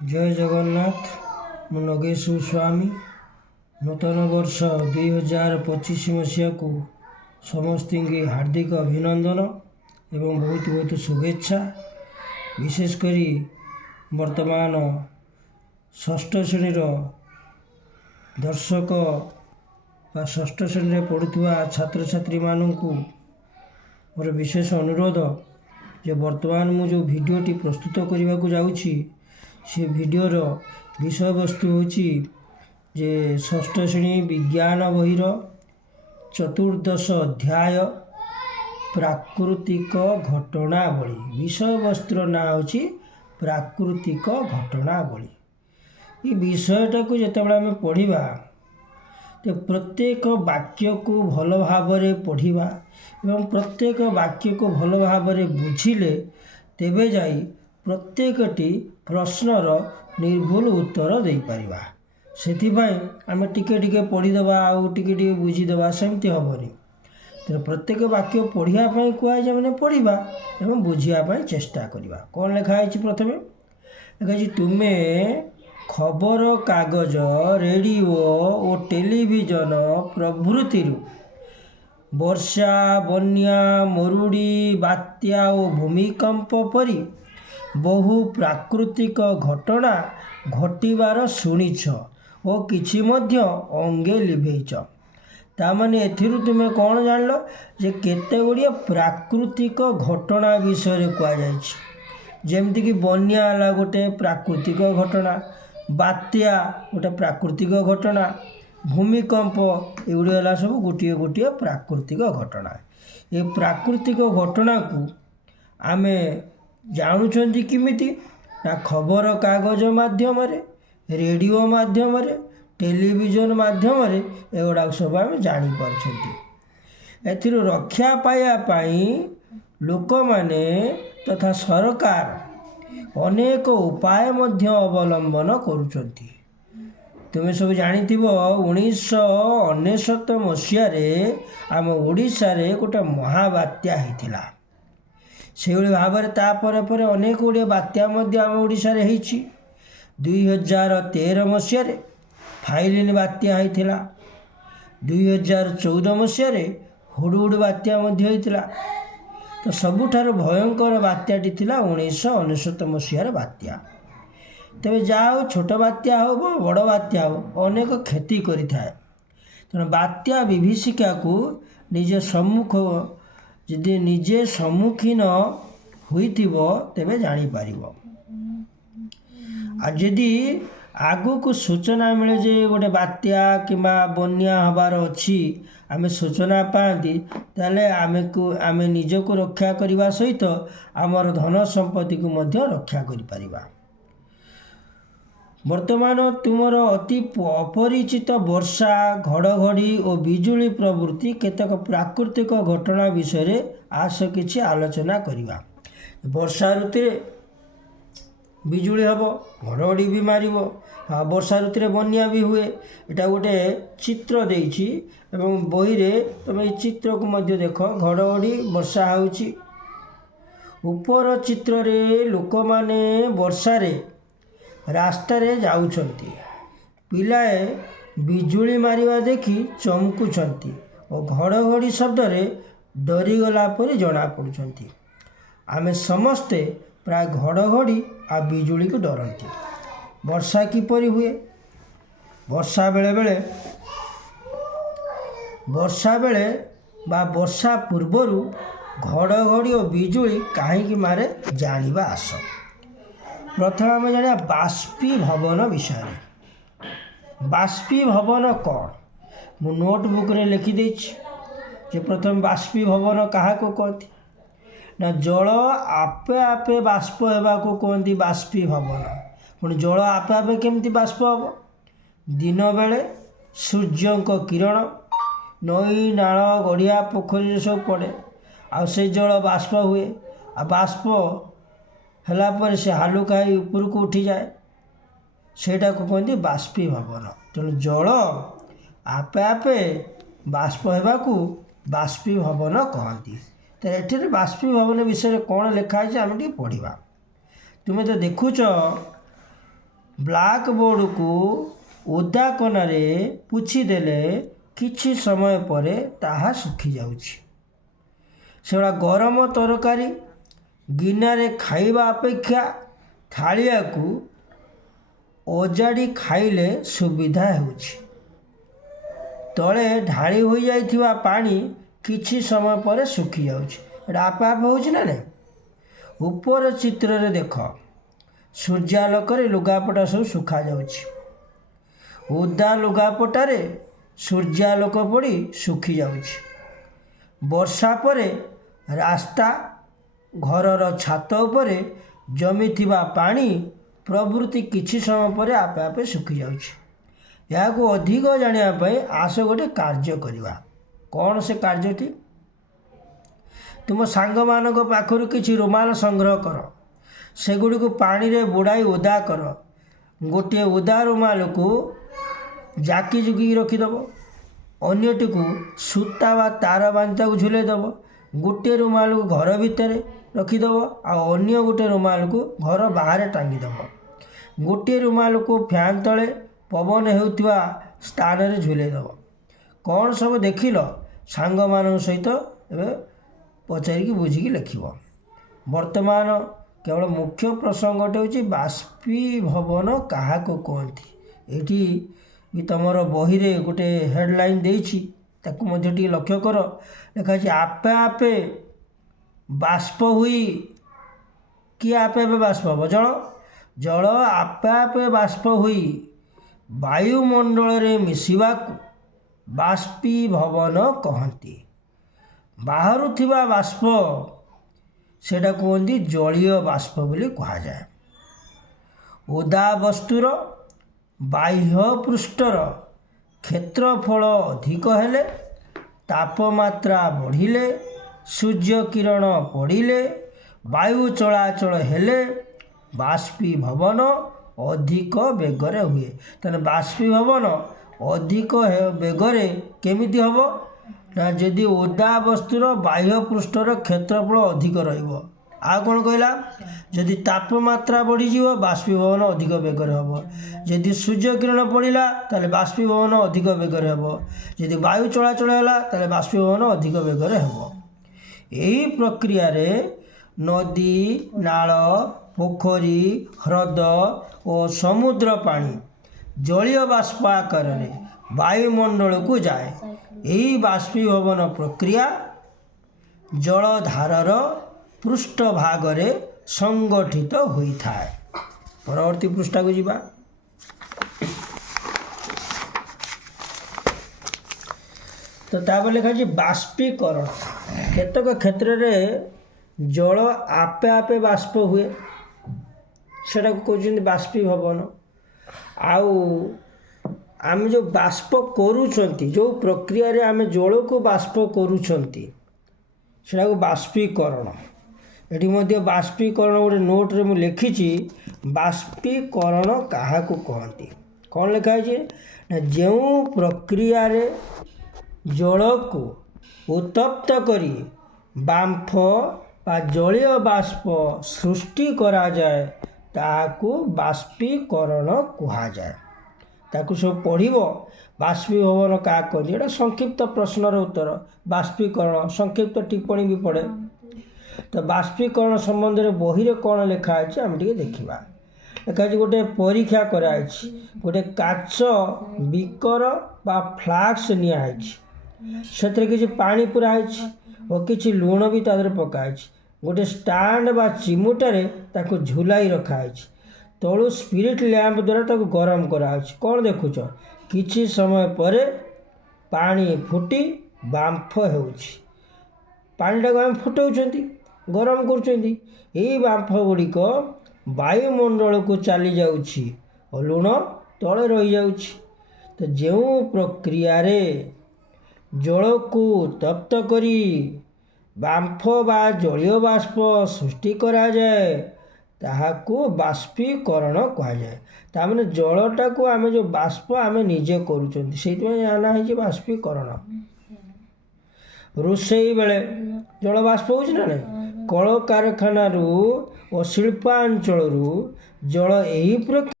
जय जगन्नाथ मु नगेश स्वामी नूतन वर्ष 2025 मसीहा को समस्त की हार्दिक अभिनंदन एवं बहुत बहुत शुभेच्छा। विशेषकर वर्तमान षष्ठ श्रेणी दर्शक षष्ठ श्रेणी पढ़ुवा छात्र छात्री मानू मोर विशेष अनुरोध जे वर्तमान मु जो भिडियोटी प्रस्तुत करने को जाऊँगी से भिडियोर विषय वस्तु होची जे षष्ठ श्रेणी विज्ञान बहिर चतुर्दश अध्याय प्राकृतिक घटनावली। विषय वस्तुर ना होची प्राकृतिक घटनावली। ये विषयटा को जितेबाला आम पढ़ा तो प्रत्येक वाक्य को भल भाव पढ़ा एवं प्रत्येक वाक्य को भल भाव बुझिले तेबे जाई प्रत्येकटी प्रश्नर निर्भुल उत्तर दे पारिबा। सेथिपाई आम टिके टिके पढ़ीदे आउ टिके टिके बुझीदे सेमती हेनी। तेरे प्रत्येक वाक्य पढ़ापी कहुए मैंने पढ़ा एवं बुझापी चेष्टा करवा। कौन लिखाई प्रथम लिखाई तुम्हें खबर कागज रेडियो और टेलीविजन प्रभृति वर्षा बन्या मरुड़ी बात्या और भूमिकंप परी बहु प्राकृतिक घटना घटवार शुणीछ और किछि मध्य अंगे लिभेच। तामाने एथिरु तुमे कौन जान जे केते गुड़िए प्राकृतिक घटना विषय कहुई। जेमती कि बन्या है गोटे प्राकृतिक घटना, बात्या गोटे प्राकृतिक घटना, भूमिकंप एगुड़ी सब गोटे गोटे प्राकृतिक घटना। ये प्राकृतिक घटना को आमे जानुछंती किमिति ना खबर कागज माध्यम रेडियो माध्यम टेलीविजन माध्यम एगुड़ा सब आम जापर। एथिर रक्षा पाई लोक माने तथा सरकार अनेक उपाय मध्य अवलंबन करुछंती। तुमे सब जानिथिबो 1999 मसीह आम ओडिशा रे गोटे महाबात्या होइथिला। से भाव में तापर पर अनेक गुड़े बात्या आम ओडिशा रे होइछि। 2013 मसीह फाइलिन बात्या होइथिला। 2014 मसीह हुडुहुड बात्या होइथिला। तो सबुठार भयंकर बात्याटी थिला 1999 मसीहार बात्या। तेज जाओ छोट बात्या हो बड़ बात्या हो अनेक क्षति करिथाए। तेणु बात्या विभीषिका को निजे सम्मुख जदि निजे सम्मुखीन होइथिबो तेबे जानी पारिबो। आ जदि आगु को सूचना मिले जे गोटे बात्या किंबा बन्या हबार अछि आमे सूचना पाती ताले आमे निजको रक्षा करने सहित आमर धन संपत्ति को मध्य रक्षा करि परिबा। वर्तमान तुमर अति अपरिचित वर्षा घड़घड़ी और बिजुली प्रवृत्ति केतक प्राकृतिक घटना विषय आस किछि आलोचना करिबा। वर्षा ऋतु बिजुली हम घड़घड़ी भी मार वर्षा ऋतु बन्या भी हुए। एटा गोटे चित्र देछि एवं बही रे तुम ये चित्र को मध्य देख घड़घड़ी वर्षा होउछि। ऊपर चित्र रे लोक माने वर्षा रे रास्ता रे जाउछंती। पिलाए बिजुली मारिवा देखी चमकुछंती और घड़घड़ी शब्द रे डरीगला परी जना पड़ुछंती। आमे समस्ते प्राय घड़घड़ी आ बिजुली को डरती। वर्षा किपरि हुए? वर्षा बेले बा वर्षा पूर्वरु घड़घड़ी और बिजुली कहीं मारे जानिबा आस। प्रथम आम जाना बाष्पीभवन विषय। बाष्पीभवन कौन मु नोटबुक रे लिखी देछि जे प्रथम बाष्पीभवन क्या को कहती ना जल आपे आपे बाष्प होगा को कहती बाष्पीभवन। पुणी जल आपे आपे केमती बाष्प हम? दिन बेले सूर्य किरण नई नाल गड़िया पोखरी सब पड़े आ से जल बाष्प हुए। आ बाष्प हला पर से हालुकाई ऊपर को उठी जाए सेटा को कहते बाष्पीभवन। तेणु जल आपे आपे बाष्प होगा को बाष्पीभवन कहती। तो ये बाष्पीभवन विषय कौन लिखाई आम टे पढ़ा। तुम्हें तो देखुच ବ୍ଲାକବୋର୍ଡ଼ को ओदा कनारे पुछीदेले किछि समय पर ताहा सुखी जाउछि। सेगुड़ा गरम तरकारी गिनारे खाइबा अपेक्षा थालिया को ओजाड़ी खाइले सुविधा होछि। तले ढाली हो जाइथिबा पानी किछि समय पर सुखी जाउछि। एटा आपे आप होछि ना नहीं। ऊपर चित्र रे देख सूर्यालोक रे लुगापटा सब सुखा जाउछि। ओदा लुगापटारे सूर्यालोक पड़ी सुखी जाउछि। वर्षा परे रास्ता घरर छात उपरे जमिथिबा पानी प्रभृति किछि समय पर आपे आपे सुखी जाउछि। या को अधिक जानिया पई आस गोटे कार्य करिवा। कौन से कार्यटी? तुम सांग मानक पाखरु किछि रुमाल संग्रह कर, सेगुड़ी को पानी रे बुड़ाई ओदा कर। गोटे ओदा रुमाल को जाकी जुकी रखिदेव, अन्यटी को सूता वा तार बांधा को झुलेदेव। गोटे रुमाल को घर भितर रखिदेव आ अन्य गोटे रुमाल को घर बाहर टांगीदेव। गोटे रुमाल को फैन तले पवन हेउथिबा स्थान रे झुलेदेव। कौन सब देखिल सांग मान सहित एवं पचारिकी बुझिकी लिखिब। वर्तमान केवल मुख्य प्रसंगटे होची बाष्पीभवन काहाको कहती। एठी भी तमर बही रे गोटे हेडलाइन देइछि, ताकू मध्य टी लक्ष्य कर। लिखाछि आपे आपे बाष्प हुई कि आपे आपे बाष्प हम जल जल आपे आपे बाष्प हुई वायुमंडल रे मिसिबाकू बाष्पीभवन कहती। बाहरु थिबा बाष्प सेटा कहती जलीय बाष्प बोली कहा जाए। ओदा वस्तुर बाह्य पृष्ठर क्षेत्रफल अधिक हेले, तापमात्रा बढ़िले, सूर्य किरण पड़िले, वायु चलाचल हेले बाष्पीभवन अधिक बेगरे हुए। तेना बाष्पीभवन अधिक बेगरे केमिति हबो ना जदि ओदा वस्तुर बाह्य पृष्ठर क्षेत्रफल अधिक रहिबो। आ कौन कहला? जदि तापमात्रा बढ़ीଯିव बाष्पीभवन अधिक बेगरे हबो। जदि सूर्य किरण पड़िला ताले बाष्पीभवन अधिक बेगरे हबो। जदि वायु चलाचल होला ताले बाष्पीभवन अधिक बेगरे हबो। एही प्रक्रिया रे नदी नाल पोखरी ह्रद और समुद्र पानी जलीय बाष्प आकार में वायुमंडल को जाए। यही बाष्पीभवन प्रक्रिया जलधारर पृष्ठभाग रे संगठित होता है। परवर्ती पृष्ठा को जीवा। तो तापर लिखा है बाष्पीकरण। केतक क्षेत्र रे जल आपे आपे बाष्प हुए, सेटा को कहते बाष्पीभवन। आउ आम जो बाष्प करूछंती, जो प्रक्रिया रे आम जल को बाष्प करूछंती, सेटा को बाष्पीकरण। एटी मध्य बाष्पीकरण गोटे नोट रे मु लिखिछि बाष्पीकरण काहाकू कहती। कौन लिखा है ना, जो प्रक्रिया रे जल को उत्तप्त करी बांफ बा जलीय बाष्प सृष्टि करा जाए ताकू बाष्पीकरण कहा जाए। ताकू सब पढ़िबो बाष्पीभवन का कहती। एटा संक्षिप्त प्रश्नर उत्तर। बाष्पीकरण संक्षिप्त टिप्पणी भी पड़े। तो बाष्पीकरण संबंध में बही रे कौन लिखा है आम टे देखा। लिखा गोटे परीक्षा कराई, गोटे काच बिकर बा फ्लास्क नियाई, से किसी पानी पुराई और किसी लुण भी तादर पकाई। गोटे स्टाण्ड बा चिमुटारे ताको झुलाई रखाई। तलू स्पिरिट लैंप द्वारा ताको गरम कराई। कौन देखुच? किछि समय पर पानी फुटी बांफ होउछि। पानीटा को आम फुटाउछंती, गरम करुछंती। एई बांफ गुड़िक वायुमंडल को चली जाउछि और लुण तले रही जाउछि। तो जो प्रक्रिया रे जल को तप्त करी बांफ बा जलीय बाष्प सृष्टि करा जाए ताहाकू बाष्पीकरण कहा जाए। तामाने जलटा को आम जो बाष्प आम निजे करूछंती, सेइतमे आना है बाष्पीकरण। रोषेई बेले जल बाष्प होउछि ना नहीं। कल कारखाना और शिल्पांचल जल यही प्रक्रिया